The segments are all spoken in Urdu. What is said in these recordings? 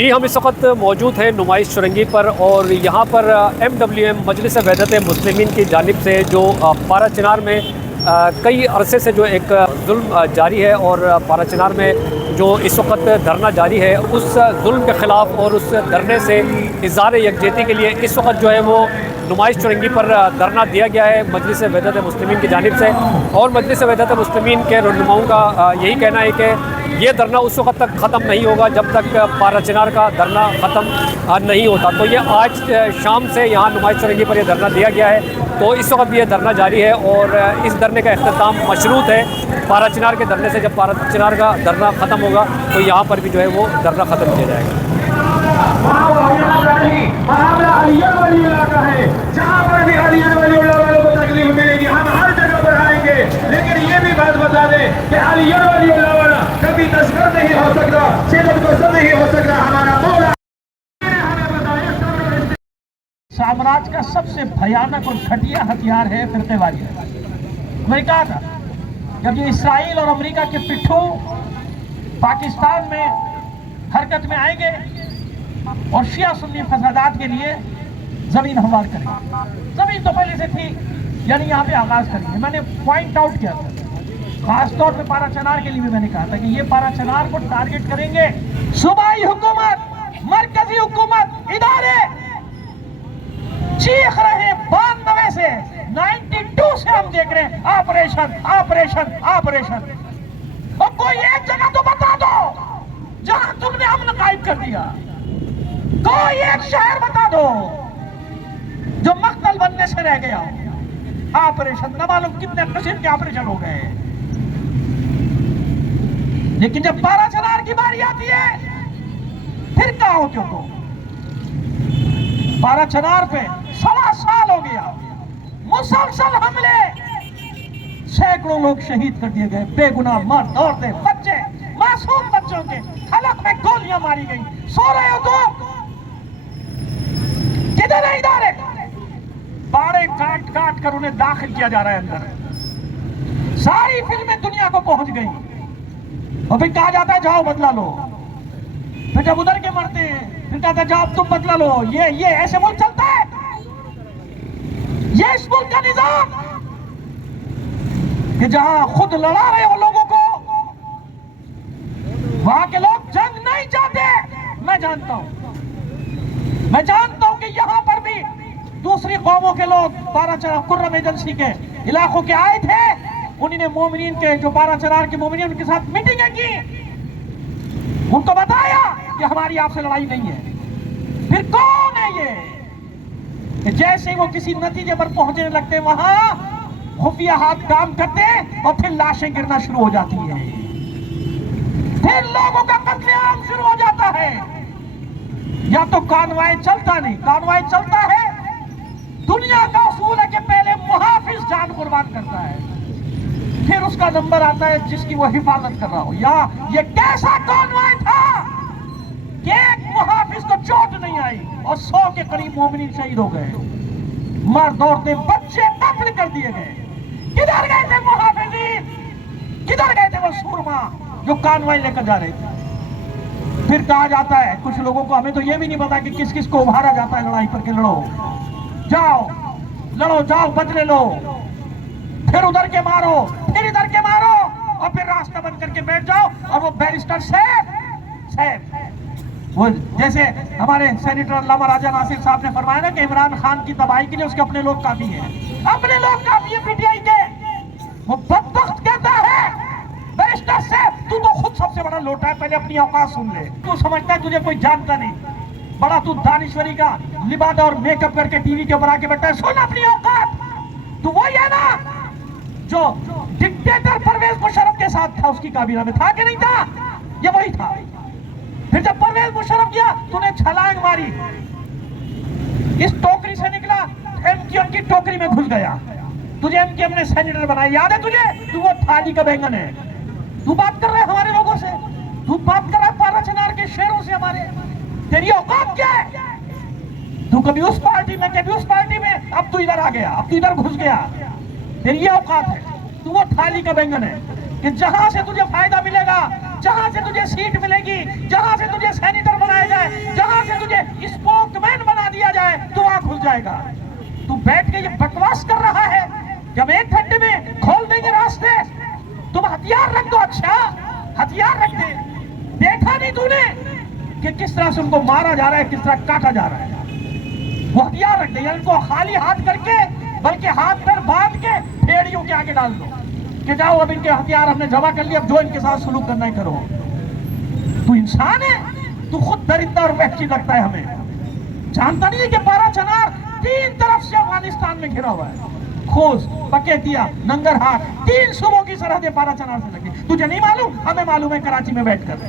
جی ہم اس وقت موجود ہیں نمائش چرنگی پر، اور یہاں پر MWM مجلس وحدت مسلمین کی جانب سے جو پارا چنار میں کئی عرصے سے جو ایک ظلم جاری ہے، اور پارا چنار میں جو اس وقت دھرنا جاری ہے، اس ظلم کے خلاف اور اس دھرنے سے اظہار یکجہتی کے لیے اس وقت جو ہے وہ نمائش چرنگی پر دھرنا دیا گیا ہے مجلس وحدت مسلمین کی جانب سے۔ اور مجلس وحدت مسلمین کے رہنماؤں کا یہی کہنا ہے کہ یہ دھرنا اس وقت تک ختم نہیں ہوگا جب تک پارا چنار کا دھرنا ختم نہیں ہوتا۔ تو یہ آج شام سے یہاں نمائش چرنگی پر یہ دھرنا دیا گیا ہے، تو اس وقت بھی یہ دھرنا جاری ہے، اور اس دھرنے کا اختتام مشروط ہے پارا چنار کے دھرنے سے۔ جب پارا چنار کا دھرنا ختم ہوگا تو یہاں پر بھی جو ہے وہ دھرنا ختم کیا جائے گا۔ لیکن یہ بھی بات بتا دیں کہ علی ولی اللہ والا کبھی تذکر نہیں ہو سکتا، صفت کو نہیں ہو سکتا، ہمارا مولا۔ سامراج کا سب سے بھیانک اور گھٹیا ہتھیار ہے فرقے واریت۔ میں نے کہا تھا جب یہ اسرائیل اور امریکہ کے پٹھوں پاکستان میں حرکت میں آئیں گے اور شیعہ سنی فسادات کے لیے زمین ہموار کریں گے، زمین تو پہلے سے تھی، یعنی یہاں پہ آغاز کریں گے۔ میں نے پوائنٹ آؤٹ کیا تھا، خاص طور پہ پارا چنار کے لیے بھی میں نے کہا تھا کہ یہ پارا چنار کو ٹارگٹ کریں گے۔ صوبائی حکومت، مرکزی حکومت، ادارے چیخ رہے ہیں 92 سے 92 سے ہم دیکھ رہے ہیں آپریشن آپریشن آپریشن۔ اور کوئی ایک جگہ تو بتا دو جہاں تم نے امن قائم کر دیا، کوئی ایک شہر بتا دو جو مقتل بننے سے رہ گیا ہو۔ آپریشن نہ معلوم کتنے قسم کے آپریشن ہو گئے، لیکن جب پارا چنار کی باری آتی ہے پھر کہاں ہو کیوں تو پارا چنار پہ 1.25 سال ہو گیا، مسلسل حملے، سینکڑوں لوگ شہید کر دیے گئے، بے گناہ مرد، عورتیں، بچے، معصوم بچوں کے حلق میں گولیاں ماری گئی۔ سو رہے ہو تو کدھر ہے ادارے؟ باڑے کاٹ کاٹ کر انہیں داخل کیا جا رہا ہے اندر۔ ساری فلمیں دنیا کو پہنچ گئی، اور پھر کہا جاتا ہے جاؤ بدلہ لو۔ پھر جب ادھر کے مرتے ہیں پھر کہتا ہے جاؤ تم بدلہ لو۔ یہ ایسے ملک چلتا ہے؟ یہ اس ملک کا نظام کہ جہاں خود لڑا رہے ہو لوگوں کو، وہاں کے لوگ جنگ نہیں چاہتے۔ میں جانتا ہوں کہ یہاں پر بھی دوسری قوموں کے لوگ پارا چنار کرم ایجنسی کے علاقوں کے آئے تھے، انہوں نے مومنین کے جو پارا چنار کے مومنین ان کے ساتھ میٹنگیں کی، ان کو بتایا کہ ہماری آپ سے لڑائی نہیں ہے۔ پھر کون ہے یہ کہ جیسے وہ کسی نتیجے پر پہنچنے لگتے وہاں خفیہ ہاتھ کام کرتے اور پھر لاشیں گرنا شروع ہو جاتی ہیں، پھر لوگوں کا قتل عام شروع ہو جاتا ہے۔ یا تو کانوائے چلتا نہیں، کانوائے چلتا ہے، دنیا کا اصول ہے کہ پہلے محافظ جان قربان کرتا ہے، پھر اس کا نمبر آتا ہے جس کی وہ حفاظت کر رہا ہو۔ یا یہ کیسا کانوائے تھا کہ ایک محافظ کو چوٹ نہیں آئی اور 100 کے قریب مومنین شہید ہو گئے، مرد، عورتیں، بچے قتل کر دیے گئے۔ کدھر گئے تھے محافظین؟ کدھر گئے تھے وہ سورما جو کانوائے لے کر جا رہے تھے؟ پھر کہا جاتا ہے کچھ لوگوں کو، ہمیں تو یہ بھی نہیں پتا کہ کس کس کو ابھارا جاتا ہے لڑائی پر کہ لڑو، جاؤ لڑو، جاؤ بدلے لو، پھر ادھر کے مارو، پھر ادھر کے مارو، اور پھر راستہ بند کر کے بیٹھ جاؤ۔ اور وہ بیرسٹر سیف وہ جیسے ہمارے سینیٹر علامہ راجہ ناصر صاحب نے فرمایا نا کہ عمران خان کی تباہی کے لیے اس کے اپنے لوگ کافی ہیں، اپنے لوگ کافی ہیں PTI کے۔ وہ بدبخت کہتا ہے بیرسٹر سیف تو خود سب سے بڑا لوٹا ہے، پہلے اپنی اوقات سن لے، تو سمجھتا ہے تجھے کوئی جانتا نہیں، بڑا تو دانشوری کا لبادہ اور میک اپ کر کے ٹی وی کے اوپر آ کے بیٹھا ہے۔ سن اپنی اوقات، تو وہی ہے نا جو ڈکٹیٹر پرویز مشرف کے ساتھ تھا، اس کی کابینہ میں تھا کہ نہیں تھا؟ یہ وہی تھا۔ پھر جب پرویز مشرف کیا تو نے چھلانگ ماری، اس ٹوکری سے نکلا، MKM کی ٹوکری میں گھس گیا، تجھے MKM نے سینیٹر بنایا، یاد ہے تجھے؟ تو وہ تھالی کا بینگن ہے۔ تو بات کر رہے ہمارے لوگوں سے، تو بات کر رہا ہے پارا چنار کے شیروں سے ہمارے، تیری اوقات کیا ہے؟ تو کبھی اس پارٹی میں کبھی اس پارٹی میں، اب تو ادھر آ گیا، اب تو ادھر گھس گیا، تیری یہ اوقات ہے؟ تو وہ تھالی کا بینگن ہے کہ جہاں سے تجھے فائدہ ملے گا جہاں سے تجھے سیٹ ملے گی، جہاں سے تجھے سینیٹر بنایا جائے، جہاں سے تجھے اسپوک مین بنا دیا جائے، تو وہاں کھل جائے گا۔ تو بیٹھ کے یہ بکواس کر رہا ہے، جب 1 گھنٹے میں کھول دیں گے راستے، تم ہتھیار رکھ دو۔ اچھا ہتھیار رکھ دے، دیکھا نہیں تو نے کہ کس طرح سے ان کو مارا جا رہا ہے، کس طرح کاٹا جا رہا ہے؟ وہ ہتھیار رکھ دے، یا ان کو خالی ہاتھ کر کے، بلکہ ہاتھ پر باندھ کے بھیڑیوں کے آگے ڈال دو کہ جاؤ اب ان کے ہتھیار ہم نے جمع کر لیے، اب جو ان کے ساتھ سلوک کرنا ہے کرو۔ تو انسان ہے، تو خود درندہ اور وحشی لگتا ہے ہمیں۔ جانتا نہیں ہے کہ پارا چنار 3 طرف سے افغانستان میں گھرا ہوا ہے، خوست، بکیتیا، ننگرہار، 3 صوبوں کی سرحدیں پارا چنار سے لگی۔ تجھے نہیں معلوم؟ ہمیں معلوم ہے کراچی میں بیٹھ کر۔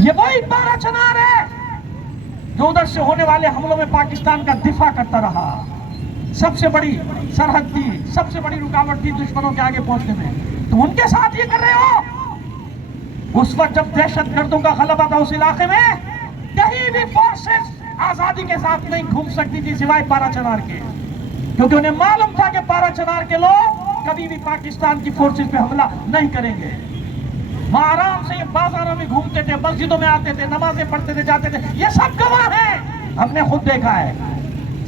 یہ وہی پارا چنار ہے جو ادھر سے ہونے والے حملوں میں پاکستان کا دفاع کرتا رہا۔ سب سے بڑی سرحد تھی، سب سے بڑی رکاوٹ تھی دشمنوں کے آگے پہنچنے میں، تم ان کے ساتھ یہ کر رہے ہو۔ اس وقت جب دہشت گردوں کا غلبہ تھا اس علاقے میں، کہیں بھی فورسز آزادی کے ساتھ نہیں گھوم سکتی تھی سوائے پارا چنار کے، کیونکہ انہیں معلوم تھا کہ پارا چنار کے لوگ کبھی بھی پاکستان کی فورسز پہ حملہ نہیں کریں گے۔ وہاں آرام سے یہ بازاروں میں گھومتے تھے، مسجدوں میں آتے تھے، نمازیں پڑھتے تھے، جاتے تھے، یہ سب گواہ ہیں، ہم نے خود دیکھا ہے۔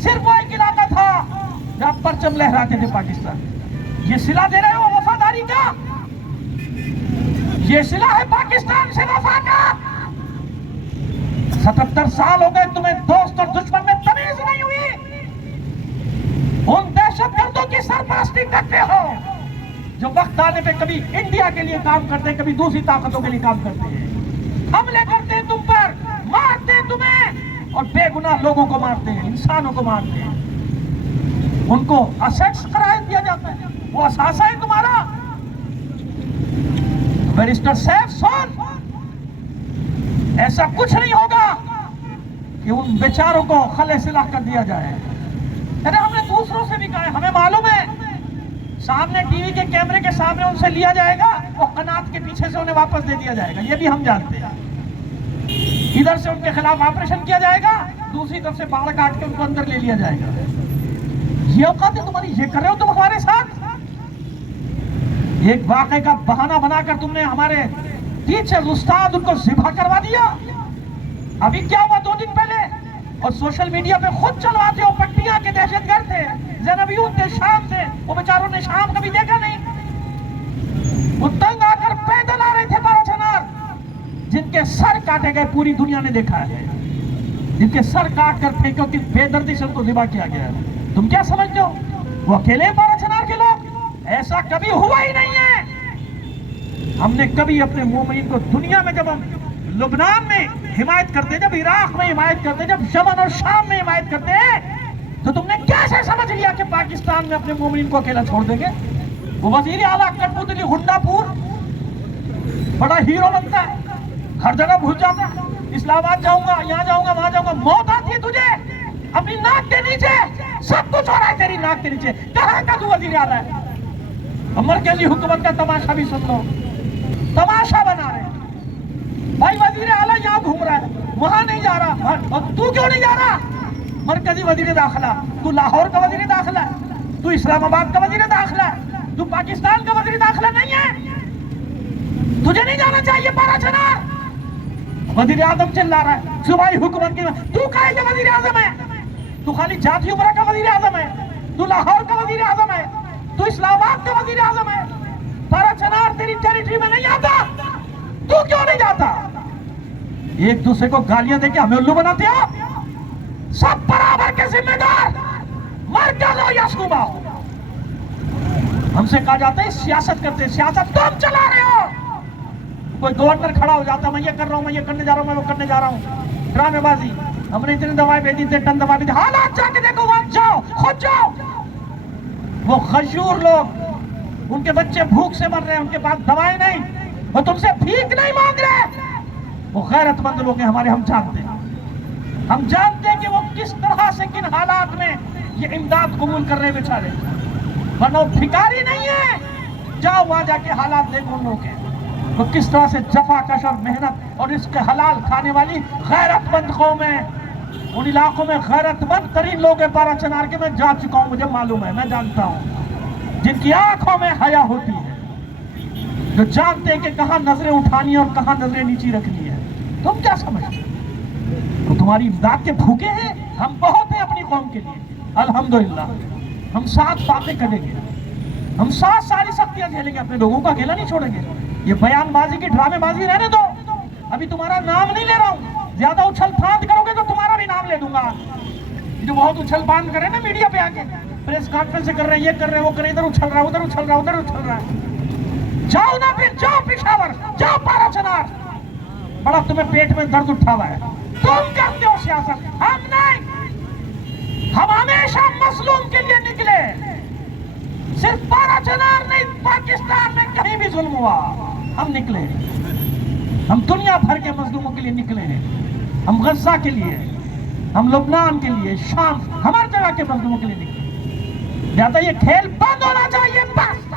صرف وہ ایک علاقہ تھا جہاں پرچم لہراتے تھے پاکستان۔ یہ صلہ دے رہے ہو وفاداری کا، یہ صلہ ہے پاکستان سے وفا کا۔ 77 سال ہو گئے تمہیں دوست اور دشمن میں تمیز نہیں ہوئی، ان دہشت گردوں کی سرپرستی کرتے ہو جو وقت آنے پہ کبھی انڈیا کے لیے کام کرتے ہیں، کبھی دوسری طاقتوں کے لیے کام کرتے ہیں، حملے کرتے ہیں تم پر، مارتے ہیں تمہیں، اور بے گناہ لوگوں کو مارتے ہیں، انسانوں کو مارتے ہیں۔ ان کو اسیٹس قرار دیا جاتا ہے، وہ اثاثہ ہے تمہارا۔ بیرسٹر سیف سن، ایسا کچھ نہیں ہوگا کہ ان بیچاروں کو خلے سلاح کر دیا جائے۔ ارے ہم نے دوسروں سے بھی کہا ہے، ہمیں معلوم ہے سامنے ٹی وی کے کیمرے کے سامنے ان سے لیا جائے گا، اور قنات کے پیچھے سے انہیں واپس دے دیا جائے گا، یہ بھی ہم جانتے ہیں۔ ادھر سے ان کے خلاف آپریشن کیا جائے گا، دوسری طرف سے باڑ کاٹ کے ان کو اندر لے لیا جائے گا۔ یہ اوقات ہے تمہاری، یہ کر رہے ہو تم ہمارے ساتھ۔ ایک واقعے کا بہانہ بنا کر تم نے ہمارے ٹیچر استاد ان کو ذبح کروا دیا۔ ابھی کیا ہوا 2 دن پہلے، اور سوشل میڈیا پہ خود چلواتے ہو، پٹیاں کے دہشت گرد تھے، زینبیون تھے، شام سے، وہ بیچاروں نے شام کبھی دیکھا نہیں، وہ تنگ آ کر پیدل آ رہے تھے پارا چنار، جن کے سر کاٹے گئے پوری دنیا نے دیکھا ہے، جن کے سر کاٹ کر پھینکوں کی بے دردی سے ان کو ذبح کیا گیا ہے۔ تم کیا سمجھتے ہو وہ اکیلے پارا چنار کے لوگ؟ ایسا کبھی ہوا ہی نہیں ہے۔ ہم نے کبھی اپنے مومنین کو دنیا میں، جب ہم لبنان میں حمایت کرتے، جب عراق میں حمایت کرتے، جب یمن اور شام میں حمایت کرتے، تو تم نے کیسے سمجھ لیا کہ پاکستان میں اپنے مومنین کو اکیلا چھوڑ دیں گے؟ وہ وزیر اعلیٰ کٹپتلی ہنڈا پور بڑا ہیرو بنتا ہے، ہر جگہ بھول جاتا ہے، اسلام آباد جاؤں گا، یہاں جاؤں گا، وہاں جاؤں گا، موت آتی ہے تجھے اپنی ناک کے نیچے، سب کچھ ہو رہا ہے تیری ناک کے نیچے، کہاں کا تو وزیر اعلیٰ ہے؟ مرکزی حکومت کا تماشا بھی سن لو، تماشا بنا رہے ہیں بھائی، وزیر اعلیٰ یہاں گھوم رہا ہے، وہاں نہیں جا رہا، اور تو کیوں نہیں جا رہا؟ مرکزی وزیر داخلہ، تو لاہور کا وزیر داخلہ ہے، تو اسلام آباد کا وزیر داخلہ ہے، تو پاکستان کا وزیر داخلہ نہیں ہے، تجھے نہیں جانا چاہیے پارا چنار۔ وزیر اعظم چلا رہا ہے صوبائی حکومت کی، تو کہے کہ وزیر اعظم ہے؟ تو خالی جاتی عمرہ کا وزیر اعظم ہے، تو لاہور کا وزیر اعظم ہے، تو اسلام آباد کا وزیر اعظم ہے، پارا چنار تیری ٹیریٹری میں نہیں آتا، تو کیوں نہیں جاتا؟ ایک دوسرے کو گالیاں دے کے ہمیں الو بناتے ہو، سب برابر کے ذمہ دار، مرکز ہو یا صوبہ ہو۔ ہم سے کہا جاتا ہے سیاست کرتے ہیں، سیاست تم چلا رہے ہو۔ کوئی گورنر کھڑا ہو جاتا، میں یہ کر رہا ہوں، میں یہ کرنے جا رہا ہوں، میں وہ کرنے جا رہا ہوں، ڈرامے بازی، ہم نے اتنے دوائیں بھیجی تھے، ٹن دوا بھی، حالات جا کے دیکھو، وہاں جاؤ، خود جاؤ۔ وہ غشور لوگ، ان کے بچے بھوک سے مر رہے ہیں، ان کے پاس دوائیں نہیں، وہ تم سے بھیک نہیں مانگ رہے، وہ غیرت مند لوگ ہیں ہمارے، ہم جانتے ہیں، ہم جانتے ہیں کہ وہ کس طرح سے کن حالات میں یہ امداد قبول کر رہے بیچارے، ورنہ وہ بھکاری نہیں ہے۔ جاؤ وہاں جا کے حالات دیکھو ان لوگوں کے، وہ کس طرح سے جفا کش اور محنت اور اس کے حلال کھانے والی غیرت مند قوم ہے۔ ان علاقوں میں غیرت مند ترین لوگ ہیں پارا چنار کے، میں جا چکا ہوں، مجھے معلوم ہے، میں جانتا ہوں، جن کی آنکھوں میں حیا ہوتی ہے، جو جانتے ہیں کہ کہاں نظریں اٹھانی ہے اور کہاں نظریں نیچی رکھنی ہے. تم کیا سمجھتے تو تمہاری امداد کے بھوکے ہیں؟ ہم بہت ہیں اپنی قوم کے لیے الحمدللہ. ہم ساتھ باتیں کریں گے, ہم ساتھ ساری سختیاں جھیلیں گے, اپنے لوگوں کا اکیلا نہیں چھوڑیں گے. یہ بیان بازی کی ڈرامے بازی رہنے دو. ابھی تمہارا نام نہیں لے رہا ہوں, زیادہ اچھل پھاند کرو گے تو تمہارا بھی نام لے دوں گا. جو بہت اچھل پھاند کرے نا میڈیا پہ آ کے, پریس کانفرنس کر رہے ہیں, یہ کر رہے ہیں, وہ کر رہے ہیں, ادھر اچھل رہا ہے, ادھر اچھل رہا ہے, ادھر اچھل رہا ہے. جاؤ نا پھر, جاؤ پشاور, جاؤ پارا چنار. بڑا تمہیں پیٹ میں درد اٹھا ہوا ہے, تم کرتے ہو سیاست, ہم نہیں. ہم ہمیشہ مظلوم کے لیے نکلے. صرف پارا چنار نہیں, پاکستان میں کہیں بھی ظلم ہوا ہم نکلے. ہم دنیا بھر کے مظلوموں کے لیے نکلے ہیں. ہم غزہ کے لیے, ہم لبنان کے لیے, شام, ہماری جگہ کے مظلوموں کے لیے نکلے. زیادہ یہ کھیل بند ہونا چاہیے بس,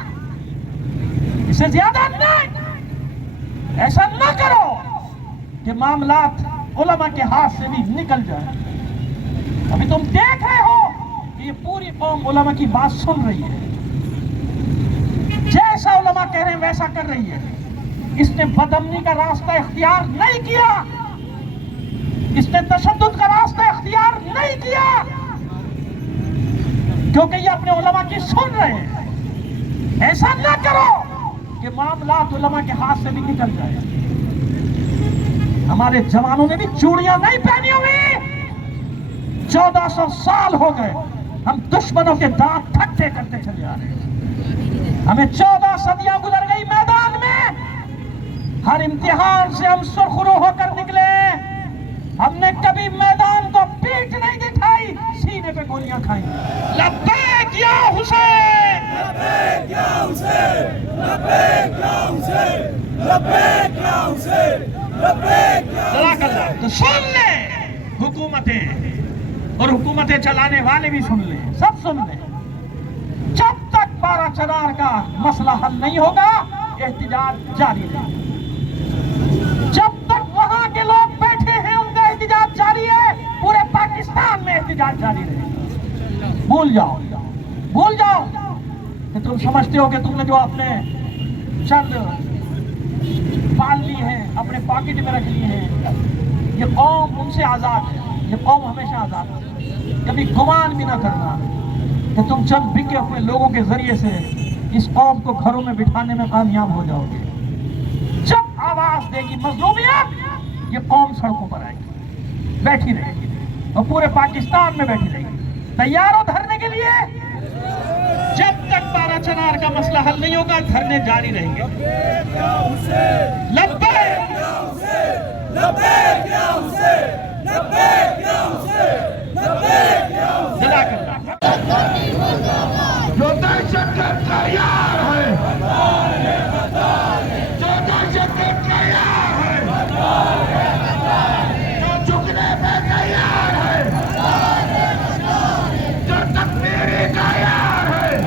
اس سے زیادہ نہیں. ایسا نہ کرو کہ معاملات علماء کے ہاتھ سے بھی نکل جائے. ابھی تم دیکھ رہے ہو کہ یہ پوری قوم علماء کی بات سن رہی ہے, جیسا علماء کہہ رہے ہیں ویسا کر رہی ہے. اس نے بدامنی کا راستہ اختیار نہیں کیا, اس نے تشدد کا راستہ اختیار نہیں کیا, کیونکہ یہ اپنے علماء کی سن رہے ہیں. ایسا نہ کرو کہ معاملات علماء کے ہاتھ سے بھی نکل جائے. ہمارے جوانوں نے بھی چوڑیاں نہیں پہنی ہوئی. 1400 سال ہو گئے ہم دشمنوں کے دانت کھٹے کرتے چلے آ رہے ہیں. ہمیں 14 صدیاں گزر گئی میدان میں. ہر امتحان سے ہم سرخرو ہو کر نکلے. ہم نے کبھی میدان کو پیٹھ نہیں دکھائی, سینے پہ گولیاں کھائیں. لبیک یا حسین, لبیک یا حسین, لبیک یا حسین, لبیک یا حسین, لبیک یا حسین. تو سن لیں حکومتیں, اور حکومتیں چلانے والے بھی سن لیں, سب سن لیں. جب تک پارا چنار کا مسئلہ حل نہیں ہوگا احتجاج جاری رہے. جب تک وہاں کے لوگ بیٹھے ہیں ان کا احتجاج جاری ہے. پورے پاکستان میں احتجاج جاری رہے. بھول جاؤ, بھول جاؤ کہ تم سمجھتے ہو کہ تم نے جو اپنے چند پال لی ہیں, اپنے پاکٹ میں رکھ لی ہیں, یہ قوم ان سے آزاد ہے. یہ قوم ہمیشہ آزاد ہے. کبھی گمان بھی نہ کرنا کہ تم چند بکے ہوئے لوگوں کے ذریعے سے اس قوم کو گھروں میں بٹھانے میں کامیاب ہو جاؤ گے. جب آواز دے گی مظلومیت, یہ قوم سڑکوں پر آئے گی, بیٹھی رہے گی, اور پورے پاکستان میں بیٹھی رہے گی. تیار ہو دھرنے کے لیے؟ جب تک پارا چنار کا مسئلہ حل نہیں ہوگا دھرنے جاری رہیں گے. لبیک یا حسین, لبیک یا حسین, لبیک یا حسین, لبیک یا حسین. جزاک اللہ. جو دہشت گرد تیار ہے, جو دہشت گرد تیار ہے, جو جھکنے پہ تیار ہے, جو تکفیری تیار ہے.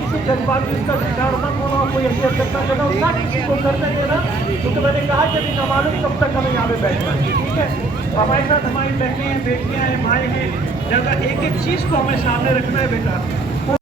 کسی جذباتی کا شکار نہ ہونا, کوئی حیثیت کرتا چلا نہ کسی کو کرنے دینا, کیونکہ میں نے کہا کہ ابھی نامعلوم کب تک ہمیں یہاں پہ بیٹھنا ہے. ٹھیک ہے, ہمارے ساتھ ہماری بہنیں ہیں, بیٹیاں ہیں, مائیں ہیں. جب ایک ایک چیز کو ہمیں سامنے رکھنا ہے بیٹا.